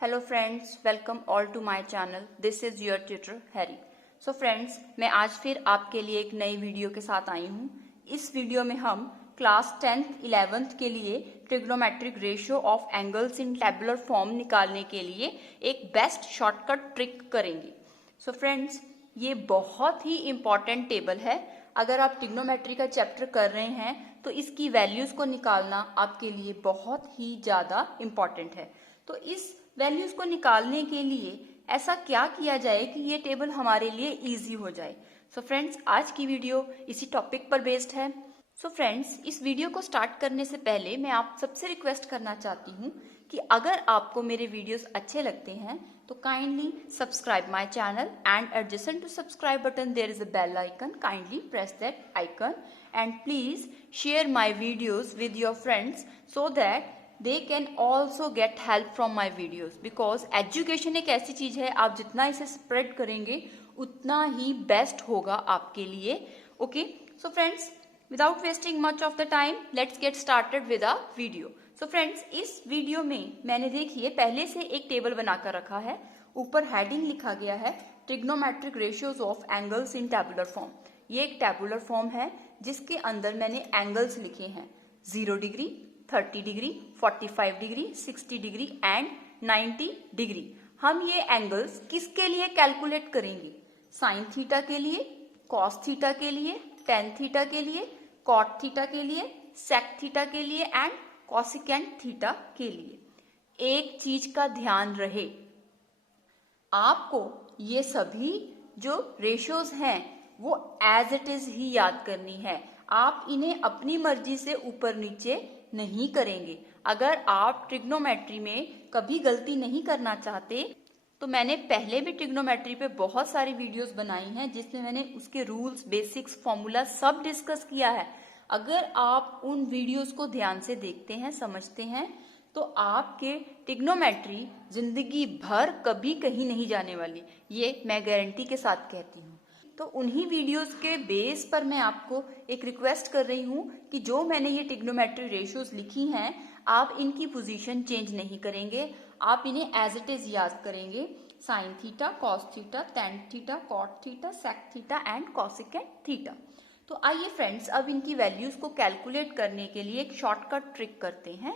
Hello friends, welcome all to my channel. This is your tutor Harry. So friends, मैं आज फिर आपके लिए एक नई वीडियो के साथ आई हूँ। इस वीडियो में हम क्लास 10th 11th के लिए trigonometric ratio of angles in tabular form निकालने के लिए एक बेस्ट शॉर्टकट ट्रिक करेंगे। सो फ्रेंड्स, ये बहुत ही इम्पॉर्टेंट टेबल है। अगर आप ट्रिग्नोमेट्री का चैप्टर कर रहे हैं तो इसकी वैल्यूज को निकालना आपके लिए बहुत ही ज़्यादा इम्पॉर्टेंट है। तो इस वैल्यूज को निकालने के लिए ऐसा क्या किया जाए कि ये टेबल हमारे लिए इजी हो जाए। सो फ्रेंड्स, आज की वीडियो इसी टॉपिक पर बेस्ड है। सो फ्रेंड्स, इस वीडियो को स्टार्ट करने से पहले मैं आप सबसे रिक्वेस्ट करना चाहती हूँ कि अगर आपको मेरे वीडियोस अच्छे लगते हैं तो kindly subscribe my channel and adjacent to subscribe button there is a bell icon. Kindly press that icon and please share my videos with your friends so that they can also get help from my videos, because education एक ऐसी चीज है, आप जितना इसे spread करेंगे उतना ही best होगा आपके लिए। Okay, so friends, without wasting much of the time let's get started with a video. So friends, इस वीडियो में मैंने देखिए पहले से एक टेबल बनाकर रखा है। ऊपर हेडिंग लिखा गया है trigonometric ratios of angles in tabular form. ये एक टेबुलर फॉर्म है जिसके अंदर मैंने एंगल्स लिखे हैं 0 degree, 30 degree, 45 degree, 60 degree and 90 degree. हम ये एंगल्स किसके लिए कैलकुलेट करेंगे? साइन थीटा के लिए, कॉस थीटा के लिए, टेन थीटा के लिए, कॉट थीटा के लिए, सेक थीटा के लिए एंड कॉसिकेंट थीटा के लिए। एक चीज का ध्यान रहे, आपको ये सभी जो रेशियोज हैं वो एज इट इज ही याद करनी है। आप इन्हें अपनी मर्जी से ऊपर नीचे नहीं करेंगे। अगर आप ट्रिग्नोमेट्री में कभी गलती नहीं करना चाहते तो मैंने पहले भी ट्रिग्नोमेट्री पे बहुत सारी वीडियोस बनाई हैं जिसमें मैंने उसके रूल्स, बेसिक्स, फॉर्मूला सब डिस्कस किया है। अगर आप उन वीडियोस को ध्यान से देखते हैं, समझते हैं, तो आपके ट्रिग्नोमेट्री जिंदगी भर कभी कहीं नहीं जाने वाली, ये मैं गारंटी के साथ कहती हूँ। तो उन्हीं वीडियोस के बेस पर मैं आपको एक रिक्वेस्ट कर रही हूँ कि जो मैंने ये ट्रिग्नोमेट्री रेशियोज लिखी हैं, आप इनकी पोजीशन चेंज नहीं करेंगे, आप इन्हें एज इट इज याद करेंगे। Sine theta, cos theta, tan theta, cot theta, sec theta and cosecant theta. तो आइए फ्रेंड्स, अब इनकी वैल्यूज को कैलकुलेट करने के लिए एक शॉर्टकट ट्रिक करते हैं।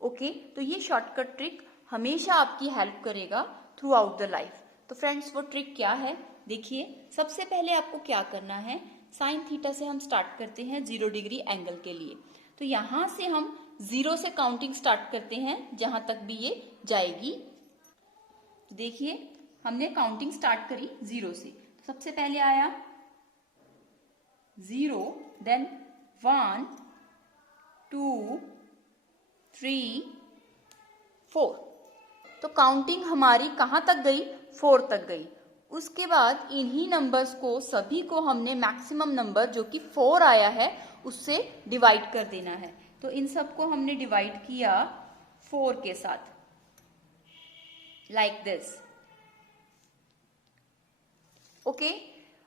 ओके, तो ये शॉर्टकट ट्रिक हमेशा आपकी हेल्प करेगा थ्रू आउट द लाइफ। तो फ्रेंड्स, वो ट्रिक क्या है? देखिए, सबसे पहले आपको क्या करना है, साइन थीटा से हम स्टार्ट करते हैं 0 डिग्री एंगल के लिए। तो यहां से हम 0 से काउंटिंग स्टार्ट करते हैं जहां तक भी ये जाएगी। देखिए, हमने काउंटिंग स्टार्ट करी 0 से। तो सबसे पहले आया 0, देन 1, 2, 3, 4। तो काउंटिंग हमारी कहां तक गई? 4 तक गई। उसके बाद इन्हीं नंबर्स को सभी को हमने मैक्सिमम नंबर जो कि 4 आया है उससे डिवाइड कर देना है। तो इन सबको हमने डिवाइड किया 4 के साथ, लाइक दिस। ओके,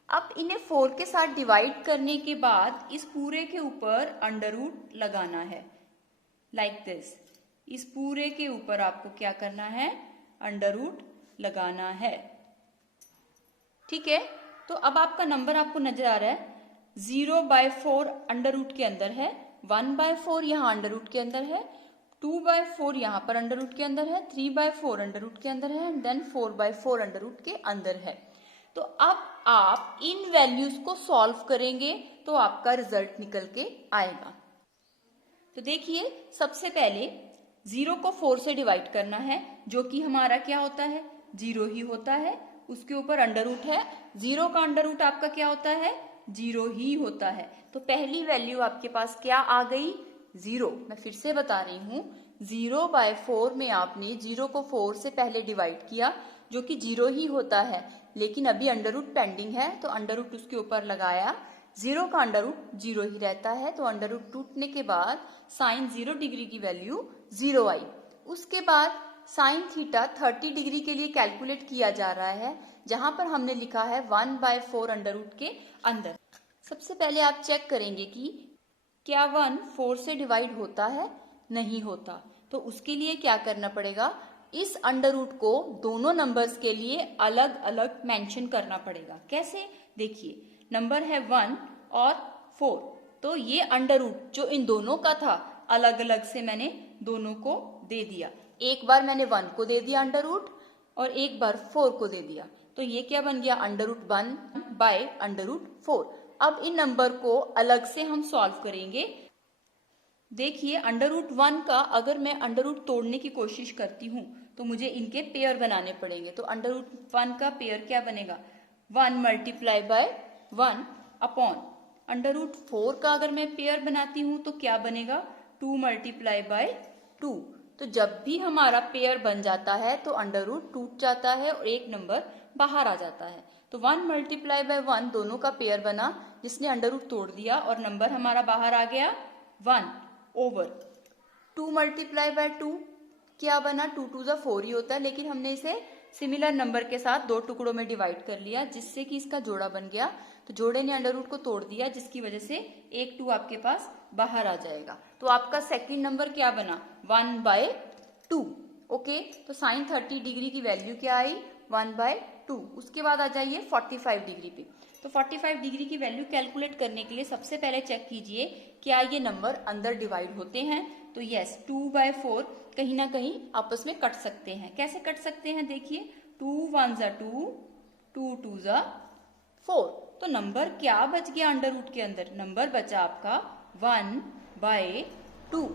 अब इन्हें 4 के साथ डिवाइड करने के बाद इस पूरे के ऊपर अंडर रूट लगाना है, लाइक दिस। इस पूरे के ऊपर आपको क्या करना है? अंडर रूट लगाना है। ठीक है, तो अब आपका नंबर आपको नजर आ रहा है 0/4 अंडर रूट के अंदर है, 1/4 यहाँ अंडर रूट के अंदर है, 2/4 यहाँ पर अंडर रूट के अंदर है, 3/4 अंडर रूट के अंदर है एंड देन 4/4 अंडर रूट के अंदर है। तो अब आप इन वैल्यूज को सॉल्व करेंगे तो आपका रिजल्ट निकल के आएगा। तो देखिए, सबसे पहले 0 को 4 से डिवाइड करना है, जो कि हमारा क्या होता है? 0 ही होता है। उसके ऊपर अंडर रूट है, 0 का अंडर रूट आपका क्या होता है? 0 ही होता है। तो पहली वैल्यू आपके पास क्या आ गई? 0। मैं फिर से बता रही हूं, 0/4 में आपने 0 को 4 से पहले डिवाइड किया जो कि 0 ही होता है, लेकिन अभी अंडर रूट पेंडिंग है तो अंडर रूट उसके ऊपर लगाया। 0 का अंडर रूट 0 ही रहता है, तो अंडर रूट टूटने के बाद साइन 0 डिग्री की वैल्यू 0 आई। उसके बाद साइन थीटा 30 डिग्री के लिए कैलकुलेट किया जा रहा है, जहां पर हमने लिखा है 1/4 अंडर रूट के अंदर। सबसे पहले आप चेक करेंगे कि क्या 1 4 से डिवाइड होता है? नहीं होता। तो उसके लिए क्या करना पड़ेगा? इस अंडर रूट को दोनों नंबर्स के लिए अलग अलग मेंशन करना पड़ेगा। कैसे? देखिए, नंबर है 1 और 4, तो ये अंडर रूट जो इन दोनों का था अलग अलग से मैंने दोनों को दे दिया। एक बार मैंने 1 को दे दिया अंडर रूट और एक बार 4 को दे दिया, तो ये क्या बन गया? Under root 1 by under root 4। अब इन नंबर को अलग से हम सॉल्व करेंगे। देखिए, अंडर रूट 1 का अगर मैं अंडर रूट तोड़ने की कोशिश करती हूँ तो मुझे इनके पेयर बनाने पड़ेंगे। तो अंडर रूट 1 का पेयर क्या बनेगा? 1 multiply by 1 upon under root 4 का अगर मैं पेयर बनाती हूँ तो क्या बनेगा? 2 मल्टीप्लाई बाय 2। तो जब भी हमारा पेयर बन जाता है तो अंडर रूट टूट जाता है और एक नंबर बाहर आ जाता है। तो 1 मल्टीप्लाई बाय 1 दोनों का पेयर बना जिसने अंडर रूट तोड़ दिया और नंबर हमारा बाहर आ गया 1 ओवर 2 मल्टीप्लाई बाय 2 क्या बना? 2 2 जा 4 ही होता है, लेकिन हमने इसे सिमिलर नंबर के साथ दो टुकड़ों में डिवाइड कर लिया जिससे कि इसका जोड़ा बन गया। तो जोड़े ने अंडर रूट को तोड़ दिया जिसकी वजह से एक 2 आपके पास बाहर आ जाएगा। तो आपका सेकंड नंबर क्या बना? 1 बाय 2। ओके, तो साइन 30 डिग्री की वैल्यू क्या आई? 1 बाय 2। उसके बाद आ जाइए 45 डिग्री पे। तो 45 डिग्री की वैल्यू कैलकुलेट करने के लिए सबसे पहले चेक कीजिए क्या ये नंबर अंदर डिवाइड होते हैं। तो यस, 2 बाय 4 कहीं ना कहीं आपस में कट सकते हैं। कैसे कट सकते हैं? देखिए, 2 1 जा 2, 2 2 जा 4। तो नंबर क्या बच गया अंडर रूट के अंदर? नंबर बचा आपका 1 बाय 2।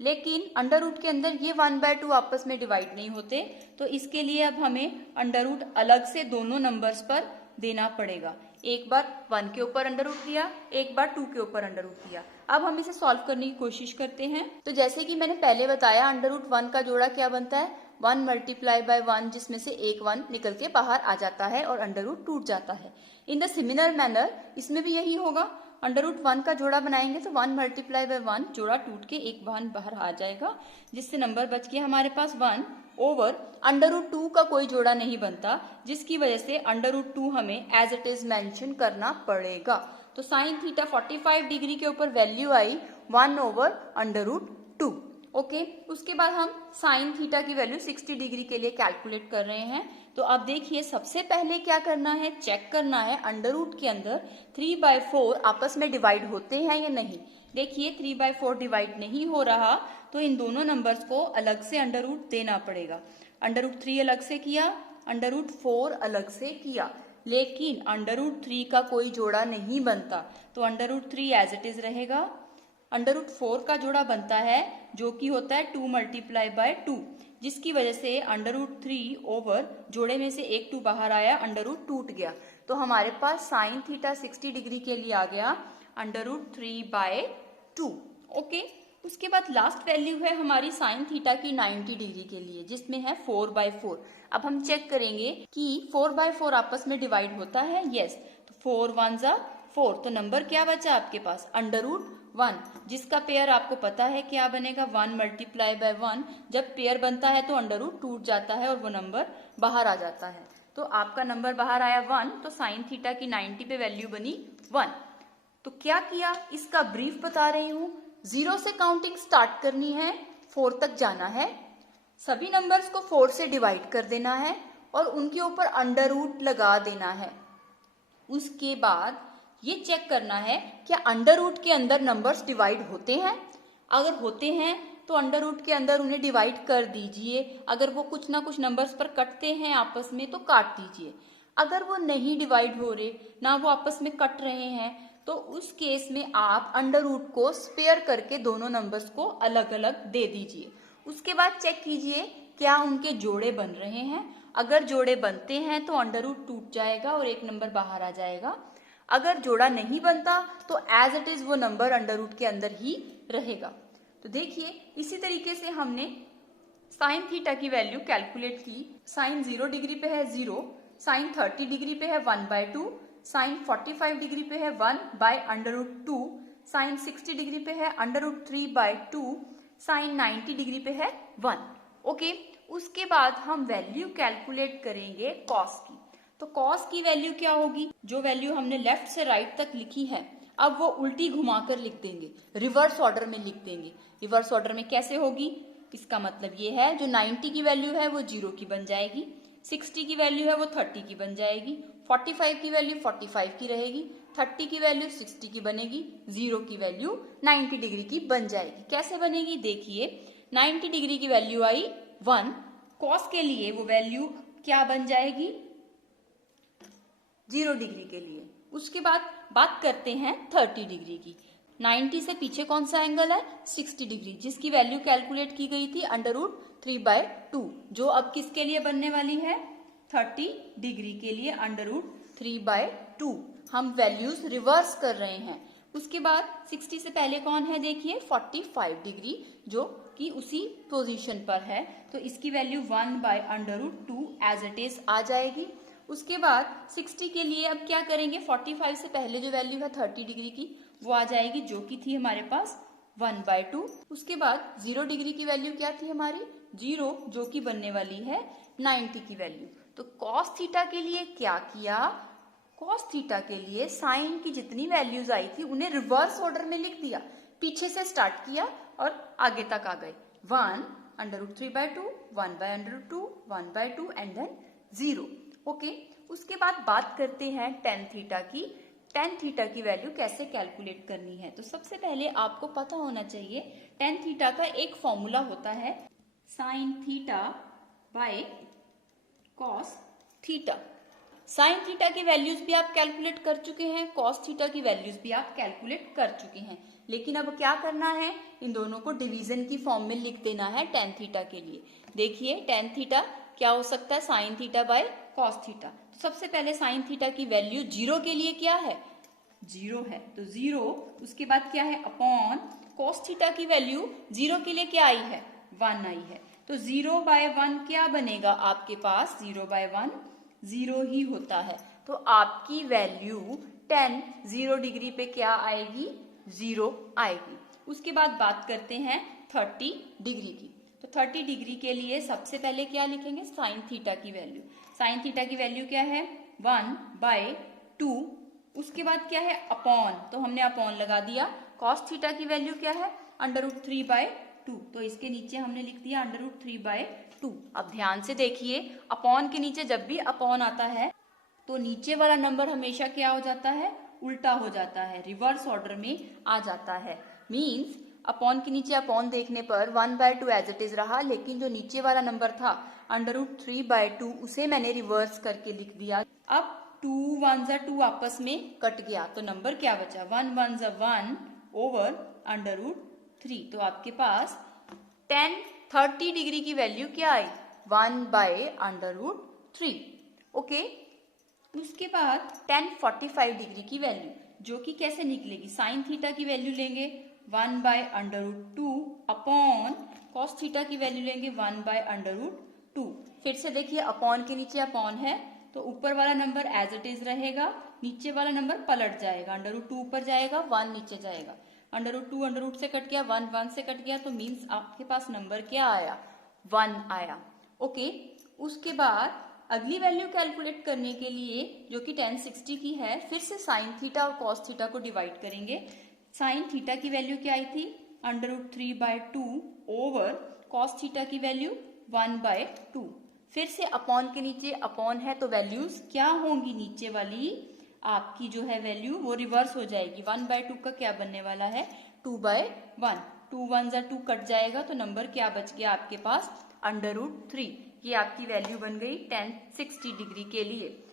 लेकिन अंडर रूट के अंदर ये 1 बाय 2 आपस में डिवाइड नहीं होते, तो इसके लिए अब हमें अंडर रूट अलग से दोनों नंबर्स पर देना पड़ेगा। एक बार 1 के ऊपर अंडर रूट दिया, एक बार 2 के ऊपर अंडर रूट दिया। अब हम इसे सॉल्व करने की कोशिश करते हैं। तो जैसे कि मैंने पहले बताया, अंडर रूट 1 का जोड़ा क्या बनता है? 1 मल्टीप्लाई बाय 1, जिसमें से एक 1 निकल के बाहर आ जाता है और अंडर रूट टूट जाता है। इन द सिमिलर मैनर इसमें भी यही होगा। अंडर रूट 1 का जोड़ा बनाएंगे तो 1 मल्टीप्लाई बाय 1, जोड़ा टूट के एक 1 बाहर आ जाएगा जिससे नंबर बच गया हमारे पास 1 ओवर अंडर रूट 2 का कोई जोड़ा नहीं बनता, जिसकी वजह से अंडर रूट 2 हमें एज इट इज मेंशन करना पड़ेगा। तो साइन थीटा 45 डिग्री के ऊपर वैल्यू आई 1 ओवर अंडर रूट 2। ओके, उसके बाद हम साइन थीटा की वैल्यू 60 डिग्री के लिए कैलकुलेट कर रहे हैं। तो अब देखिए, सबसे पहले क्या करना है? चेक करना है अंडर रूट के अंदर 3 बाय 4 आपस में डिवाइड होते हैं या नहीं। देखिए, 3 बाय 4 डिवाइड नहीं हो रहा, तो इन दोनों नंबर्स को अलग से अंडर रूट देना पड़ेगा। अंडर रूट 3 अलग से किया, अंडर रूट 4 अलग से किया, लेकिन अंडर रूट 3 का कोई जोड़ा नहीं बनता, तो under root 3 as it is रहेगा। अंडर रूट 4 का जोड़ा बनता है जो कि होता है 2 मल्टीप्लाई बाय 2, जिसकी वजह से अंडर रूट 3 ओवर जोड़े में से एक 2 बाहर आया, अंडर रूट टूट गया। तो हमारे पास साइन थीटा 60 डिग्री के लिए आ गया अंडर रूट 3 बाय 2। ओके, उसके बाद लास्ट वैल्यू है हमारी साइन थीटा की 90 डिग्री के लिए, जिसमें है 4 बाय 4। अब हम चेक करेंगे कि 4 बाय 4 आपस में डिवाइड होता है। यस, तो 4 1 जा 4, तो नंबर क्या बचा आपके पास? अंडर रूट 1, जिसका पेयर आपको पता है क्या बनेगा? 1 मल्टीप्लाई बाय 1। जब पेयर बनता है तो अंडर रूट टूट जाता है और वो नंबर बाहर आ जाता है। तो आपका नंबर बाहर आया 1, तो साइन थीटा की 90 पे वैल्यू बनी 1। तो क्या किया, इसका ब्रीफ बता रही हूं। 0 से काउंटिंग स्टार्ट करनी है, 4 तक जाना है, सभी नंबर्स को 4 से डिवाइड कर देना है और उनके ऊपर अंडर रूट लगा देना है। उसके बाद ये चेक करना है क्या अंडर रूट के अंदर नंबर्स डिवाइड होते हैं। अगर होते हैं तो अंडर रूट के अंदर उन्हें डिवाइड कर दीजिए। अगर वो कुछ ना कुछ नंबर्स पर कटते हैं आपस में तो काट दीजिए। अगर वो नहीं डिवाइड हो रहे, ना वो आपस में कट रहे हैं, तो उस केस में आप अंडर रूट को स्पेयर करके दोनों नंबर्स को अलग अलग दे दीजिए। उसके बाद चेक कीजिए क्या उनके जोड़े बन रहे हैं। अगर जोड़े बनते हैं तो अंडर रूट टूट जाएगा और एक नंबर बाहर आ जाएगा। अगर जोड़ा नहीं बनता तो एज इट इज वो नंबर अंडर रूट के अंदर ही रहेगा। तो देखिए, इसी तरीके से हमने साइन थीटा की वैल्यू कैलकुलेट की। साइन 0 डिग्री पे है 0, साइन 30 डिग्री पे है 1 बाय 2, साइन 45 डिग्री पे है 1 by under root 2, sine 60 degree पे है under root 3 by 2, sine 90 degree पे है 1। ओके, उसके बाद हम वैल्यू कैलकुलेट करेंगे कॉस की। तो कॉस की वैल्यू क्या होगी? जो वैल्यू हमने लेफ्ट से राइट तक लिखी है, अब वो उल्टी घुमाकर लिख देंगे, रिवर्स ऑर्डर में लिख देंगे। रिवर्स ऑर्डर में कैसे होगी? इसका मतलब ये है जो 90 की वैल्यू है वो 0 की बन जाएगी, 60 की वैल्यू है वो 30 की बन जाएगी, 45 की वैल्यू 45 की रहेगी, 30 की वैल्यू 60 की बनेगी, 0 की वैल्यू 90 डिग्री की बन जाएगी। कैसे बनेगी देखिए, 90 डिग्री की वैल्यू आई 1, कॉस के लिए वो वैल्यू क्या बन जाएगी 0 डिग्री के लिए। उसके बाद बात करते हैं 30 डिग्री की। 90 से पीछे कौन सा एंगल है 60 डिग्री, जिसकी वैल्यू कैलकुलेट की गई थी √3/2, जो अब किसके लिए बनने वाली है 30 डिग्री के लिए √3/2। हम वैल्यूज रिवर्स कर रहे हैं। उसके बाद 60 से पहले कौन है देखिए 45 डिग्री, जो कि उसी पोजीशन पर है, तो इसकी वैल्यू 1/√2 एज इट इज आ जाएगी। उसके बाद 60 के लिए अब क्या करेंगे, 45 से पहले जो वैल्यू है 30 डिग्री की वो आ जाएगी, जो कि थी हमारे पास 1/2। उसके बाद 0 डिग्री की वैल्यू क्या थी हमारी 0, जो कि बनने वाली है 90 की वैल्यू। तो कॉस थीटा के लिए क्या किया, कॉस थीटा के लिए साइन की जितनी वैल्यूज आई थी उन्हें रिवर्स ऑर्डर में लिख दिया, पीछे से स्टार्ट किया और आगे तक आ गए। 1/√3/2, 1/√2, 1/2 एंड देन 0। ओके, उसके बाद बात करते हैं tan थीटा की। tan थीटा की वैल्यू कैसे कैलकुलेट करनी है, तो सबसे पहले आपको पता होना चाहिए tan थीटा का एक फॉर्मूला होता है sin theta by cos theta. Sine theta की वैल्यूज भी आप कैलकुलेट कर चुके हैं, कॉस थीटा की वैल्यूज भी आप कैलकुलेट कर चुके हैं, लेकिन अब क्या करना है, इन दोनों को डिवीजन की फॉर्म में लिख देना है tan थीटा के लिए। देखिए tan थीटा क्या हो सकता है sine theta by cos theta. तो सबसे पहले साइन थीटा की वैल्यू 0 के लिए क्या है 0 है, तो 0, उसके बाद क्या है अपॉन कॉस थीटा की वैल्यू 0 के लिए क्या आई है 1 आई है, तो 0/1 क्या बनेगा आपके पास 0/1 0 ही होता है। तो आपकी वैल्यू tan 0 डिग्री पे क्या आएगी 0 आएगी। उसके बाद बात करते हैं 30 डिग्री की। तो 30 डिग्री के लिए सबसे पहले क्या लिखेंगे साइन थीटा की वैल्यू। साइन थीटा की वैल्यू क्या है 1/2। उसके बाद क्या है अपॉन, तो हमने अपॉन लगा दिया। कॉस थीटा की वैल्यू क्या है √3/2, तो इसके नीचे हमने लिख दिया √3/2। अब ध्यान से देखिए, अपॉन के नीचे जब भी अपॉन आता है तो नीचे वाला नंबर हमेशा क्या हो जाता है उल्टा हो जाता है, रिवर्स ऑर्डर में आ जाता है। मींस अपॉन के नीचे अपॉन देखने पर 1/2 एज इट इज रहा, लेकिन जो नीचे वाला नंबर था √3/2 उसे मैंने रिवर्स करके लिख दिया। अब 2 1 2 आपस में कट गया, तो नंबर क्या बचा 1 1 1 ओवर √3। तो आपके पास tan 30 डिग्री की वैल्यू क्या आई 1/√3। ओके, उसके बाद tan 45 डिग्री की वैल्यू, जो कि कैसे निकलेगी साइन थीटा की वैल्यू लेंगे 1/√2 अपॉन कॉस थीटा की वैल्यू लेंगे 1/√2। फिर से देखिए अपॉन के नीचे अपॉन है तो ऊपर वाला नंबर एज इट इज रहेगा, नीचे वाला नंबर पलट जाएगा, √2 ऊपर जाएगा 1 नीचे जाएगा, √2 √2 से कट गया 1 1 से कट गया, तो मीन्स आपके पास नंबर क्या आया 1 आया। ओके, उसके बाद अगली वैल्यू कैलकुलेट करने के लिए जो कि tan 60 की है, फिर से साइन थीटा और कॉस थीटा को डिवाइड करेंगे। साइन थीटा की वैल्यू क्या आई थी √3/2 ओवर कॉस थीटा की वैल्यू 1/2। फिर से अपॉन के नीचे अपॉन है तो वैल्यूज क्या होंगी नीचे वाली आपकी जो है वैल्यू वो रिवर्स हो जाएगी। 1/2 का क्या बनने वाला है 2/1, 2 1 2 कट जाएगा, तो नंबर क्या बच गया आपके पास √3। ये आपकी वैल्यू बन गई tan 60 डिग्री के लिए।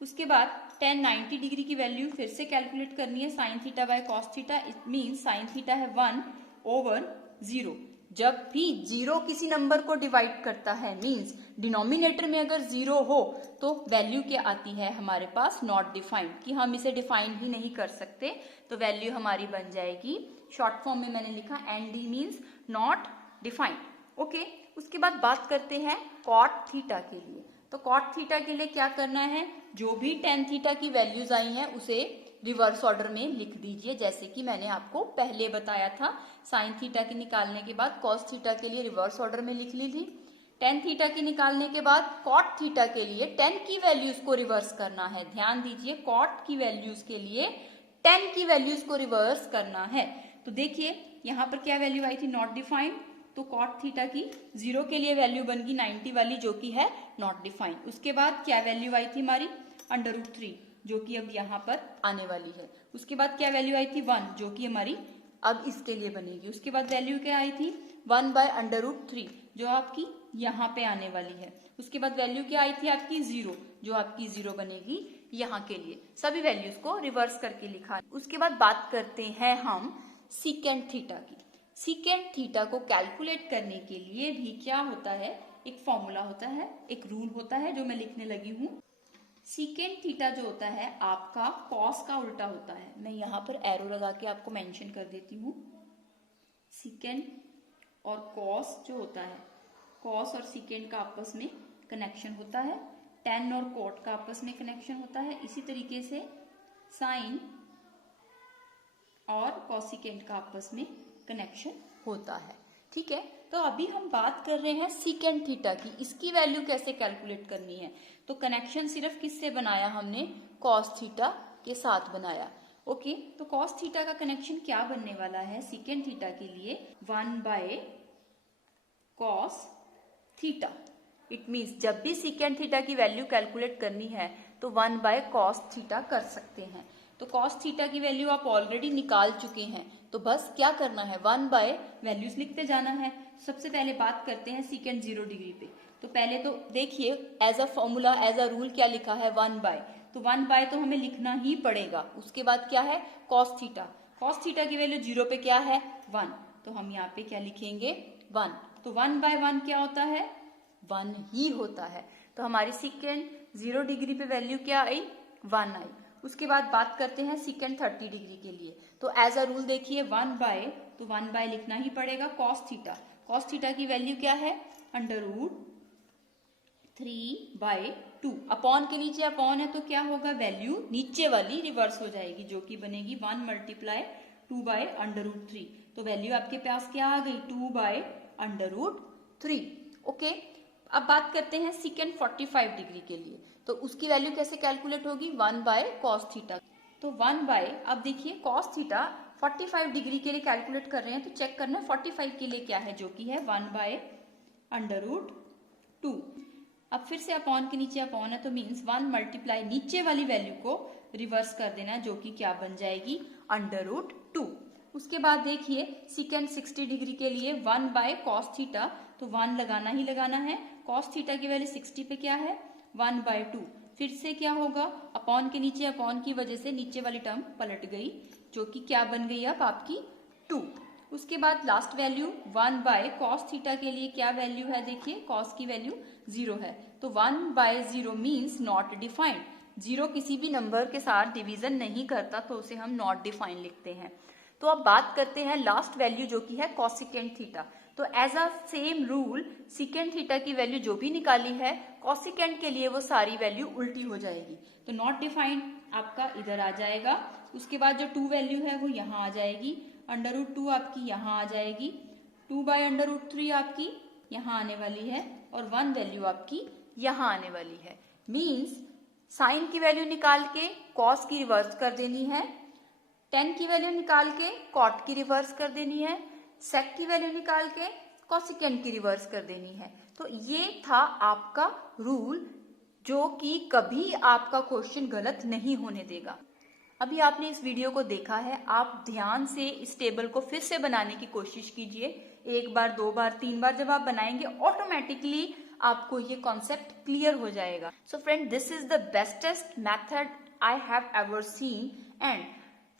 उसके बाद tan 90 डिग्री की वैल्यू फिर से कैलकुलेट करनी है sine theta by cos theta. It mean sine theta है 1/0। जब भी 0 किसी नंबर को डिवाइड करता है मींस डिनोमिनेटर में अगर 0 हो तो वैल्यू क्या आती है हमारे पास नॉट डिफाइंड, कि हम इसे डिफाइन ही नहीं कर सकते, तो वैल्यू हमारी बन जाएगी शॉर्ट फॉर्म में मैंने लिखा ND means not defined. Okay, उसके बाद बात करते हैं कॉट थीटा के लिए। तो कॉट थीटा के लिए क्या करना है, जो भी tan थीटा की वैल्यूज आई हैं उसे रिवर्स ऑर्डर में लिख दीजिए, जैसे कि मैंने आपको पहले बताया था। साइन थीटा की निकालने के बाद कॉस थीटा के लिए रिवर्स ऑर्डर में लिख ली थी। tan थीटा की निकालने के बाद कॉट थीटा के लिए tan की वैल्यूज को रिवर्स करना है। ध्यान दीजिए, कॉट की वैल्यूज के लिए tan की वैल्यूज को रिवर्स करना है। तो देखिए यहाँ पर क्या वैल्यू आई थी नॉट डिफाइंड, तो कॉट थीटा की 0 के लिए वैल्यू बन गई 90 वाली, जो कि है नॉट डिफाइंड। उसके बाद क्या वैल्यू आई थी हमारी √3, जो कि अब यहाँ पर आने वाली है। उसके बाद क्या वैल्यू आई थी 1, जो कि हमारी अब इसके लिए बनेगी। उसके बाद वैल्यू क्या आई थी 1/√3, जो आपकी यहाँ पे आने वाली है। उसके बाद वैल्यू क्या आई थी आपकी 0, जो आपकी 0 बनेगी यहाँ के लिए। सभी वैल्यूज को रिवर्स करके लिखा। उसके बाद बात करते हैं हम सीकेंट थीटा की। सीकेंट थीटा को कैलकुलेट करने के लिए भी क्या होता है, एक फॉर्मूला होता है, एक रूल होता है, जो मैं लिखने लगी हूँ। सीकेंट थीटा जो होता है आपका कॉस का उल्टा होता है। मैं यहाँ पर एरो लगा के आपको मेंशन कर देती हूँ। सीकेंट और कॉस जो होता है, कॉस और सीकेंट का आपस में कनेक्शन होता है, टेन और कोट का आपस में कनेक्शन होता है। इसी तरीके से साइन और कॉसिकेंट का आपस में कनेक्शन होता है। ठीक है, तो अभी हम बात कर रहे हैं सीकेंट थीटा की। इसकी वैल्यू कैसे कैलकुलेट करनी है, तो कनेक्शन सिर्फ किससे बनाया हमने, कॉस थीटा के साथ बनाया। ओके, तो कॉस थीटा का कनेक्शन क्या बनने वाला है सीकेंट थीटा के लिए, 1/cos थीटा। इट मीन्स जब भी सीकेंट थीटा की वैल्यू कैलकुलेट करनी है तो 1/cos थीटा कर सकते हैं। तो cos थीटा की वैल्यू आप ऑलरेडी निकाल चुके हैं, तो बस क्या करना है 1/ वैल्यूज लिखते जाना है। सबसे पहले बात करते हैं सीकेंट 0 डिग्री पे। तो पहले तो देखिए as a formula, as a rule क्या लिखा है 1/, तो 1/, तो हमें लिखना ही पड़ेगा। उसके बाद क्या है cos थीटा। cos थीटा की वैल्यू 0 पे क्या है 1, तो हम यहाँ पे क्या लिखेंगे 1। तो 1/1 क्या होता है 1 ही होता है। तो हमारी सीकेंट 0 डिग्री पे वैल्यू क्या आई 1 आई। उसके बाद बात करते हैं सीकेंट 30 डिग्री के लिए। तो एज अ रूल देखिए 1/, तो 1/ लिखना ही पड़ेगा cos थीटा। cos थीटा की वैल्यू क्या है √3/2। अपॉन के नीचे अपॉन है तो क्या होगा, वैल्यू नीचे वाली रिवर्स हो जाएगी, जो कि बनेगी 1 × 2/√3। तो वैल्यू आपके पास क्या आ गई 2/√3। ओके, अब बात करते हैं सीकेंट 45 डिग्री के लिए। तो उसकी वैल्यू कैसे कैलकुलेट होगी 1/cos थीटा। तो 1/, अब देखिए cos थीटा 45 डिग्री के लिए कैलकुलेट कर रहे हैं, तो चेक करना 45 के लिए क्या है, जो कि है 1/√2। अब फिर से अपॉन के नीचे अपॉन है, तो मीन्स 1 × नीचे वाली वैल्यू को रिवर्स कर देना, जो कि क्या बन जाएगी √2। उसके बाद देखिए सीकेंट 60 डिग्री के लिए 1/cos थीटा, तो 1 लगाना ही लगाना है। cos थीटा की वैल्यू 60 पे क्या है 1/2। फिर से क्या होगा, अपॉन के नीचे अपॉन की वजह से नीचे वाली टर्म पलट गई, जो कि क्या बन गई अब आपकी 2। उसके बाद लास्ट वैल्यू 1/cos थीटा के लिए क्या वैल्यू है, देखिए cos की वैल्यू 0 है, तो 1/0 मीन्स नॉट डिफाइंड। 0 किसी भी नंबर के साथ डिवीजन नहीं करता, तो उसे हम नॉट डिफाइंड लिखते हैं। तो अब बात करते हैं लास्ट वैल्यू, जो कि है कॉसिकेंट थीटा। तो as a same rule secant theta की वैल्यू जो भी निकाली है कॉसिकेंट के लिए वो सारी वैल्यू उल्टी हो जाएगी। तो नॉट डिफाइंड आपका इधर आ जाएगा। उसके बाद जो 2 वैल्यू है वो यहाँ आ जाएगी, √2 आपकी यहाँ आ जाएगी, 2/√3 आपकी यहाँ आने वाली है, और 1 वैल्यू आपकी यहाँ आने वाली है। मीन्स साइन की वैल्यू निकाल के कॉस की रिवर्स कर देनी है, टेन की वैल्यू निकाल के कॉट की रिवर्स कर देनी है, सेक की वैल्यू निकाल के कॉसिकेंट की रिवर्स कर देनी है। तो ये था आपका रूल, जो कि कभी आपका क्वेश्चन गलत नहीं होने देगा। अभी आपने इस वीडियो को देखा है, आप ध्यान से इस टेबल को फिर से बनाने की कोशिश कीजिए। 1 बार 2 बार 3 बार जब आप बनाएंगे ऑटोमेटिकली आपको ये कॉन्सेप्ट क्लियर हो जाएगा। So friend, this is the bestest method I have ever seen, and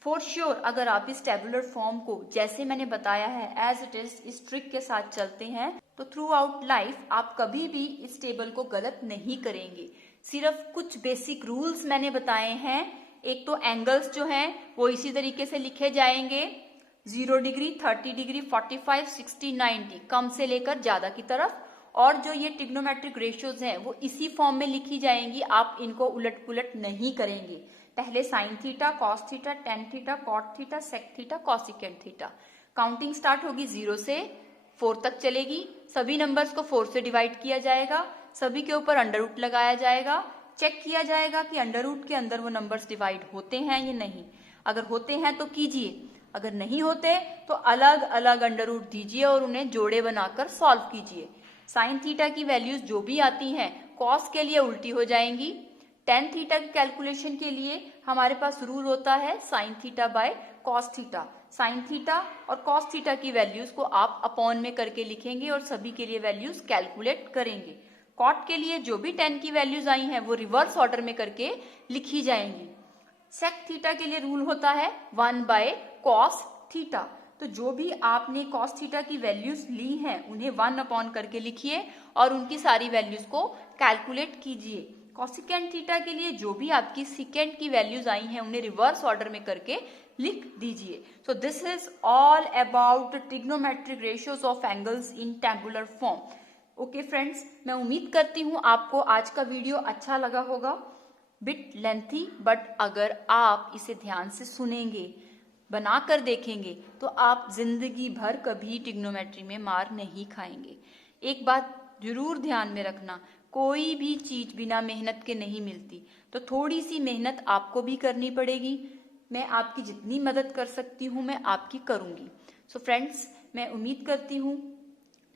for sure अगर आप इस टेबुलर फॉर्म को जैसे मैंने बताया है एज इट इज इस ट्रिक के साथ चलते हैं, तो थ्रू आउट लाइफ आप कभी भी इस टेबल को गलत नहीं करेंगे। सिर्फ कुछ बेसिक रूल्स मैंने बताए हैं। एक तो एंगल्स जो हैं वो इसी तरीके से लिखे जाएंगे, 0 डिग्री, 30 डिग्री, 45, 60, 90, कम से लेकर ज्यादा की तरफ। और जो ये ट्रिग्नोमेट्रिक रेशियोज हैं वो इसी फॉर्म में लिखी जाएंगी, आप इनको उलट पुलट नहीं करेंगे। पहले sine theta, cos theta, tan theta, cot theta, sec theta, cosecant theta. Counting start होगी 0 से 4 तक चलेगी। सभी नंबर्स को 4 से डिवाइड किया जाएगा, सभी के ऊपर √ लगाया जाएगा, चेक किया जाएगा कि √ के अंदर वो नंबर्स डिवाइड होते हैं या नहीं। अगर होते हैं तो कीजिए, अगर नहीं होते तो अलग अलग अंडर रूट दीजिए और उन्हें जोड़े बनाकर सॉल्व कीजिए। साइन थीटा की वैल्यूज जो भी आती हैं कॉस के लिए उल्टी हो जाएंगी। टेन थीटा की कैलकुलेशन के लिए हमारे पास रूल होता है sine theta by cos theta. Sine theta और कॉस थीटा की वैल्यूज को आप अपॉन में करके लिखेंगे और सभी के लिए वैल्यूज कैलकुलेट करेंगे। कॉट के लिए जो भी टेन की वैल्यूज आई हैं वो रिवर्स ऑर्डर में करके लिखी जाएंगी। सेक थीटा के लिए रूल होता है 1 बाय कॉस थीटा। तो जो भी आपने कॉस थीटा की वैल्यूज ली हैं उन्हें 1 अपॉन करके लिखिए और उनकी सारी वैल्यूज को कैलकुलेट कीजिए। कॉसिकेंट थीटा के लिए जो भी आपकी सिकेंट की वैल्यूज आई हैं उन्हें रिवर्स ऑर्डर में करके लिख दीजिए। So this is all about trigonometric ratios of angles in tabular form. Okay friends, मैं उम्मीद करती हूँ आपको आज का वीडियो अच्छा लगा होगा। बिट लेंथी, बट अगर आप इसे ध्यान से सुनेंगे, बनाकर देखेंगे तो आप जिंदगी भर कभी ट्रिग्नोमेट्री में मार नहीं खाएंगे। एक बात जरूर ध्यान में रखना, कोई भी चीज बिना मेहनत के नहीं मिलती, तो थोड़ी सी मेहनत आपको भी करनी पड़ेगी। मैं आपकी जितनी मदद कर सकती हूँ मैं आपकी करूंगी। सो फ्रेंड्स, मैं उम्मीद करती हूँ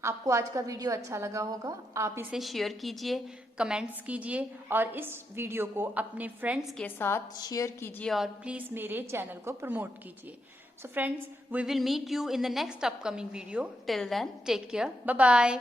आपको आज का वीडियो अच्छा लगा होगा। आप इसे शेयर कीजिए, कमेंट्स कीजिए और इस वीडियो को अपने फ्रेंड्स के साथ शेयर कीजिए और प्लीज मेरे चैनल को प्रमोट कीजिए। So friends, we will meet you in the next upcoming video. Till then, take care, bye bye.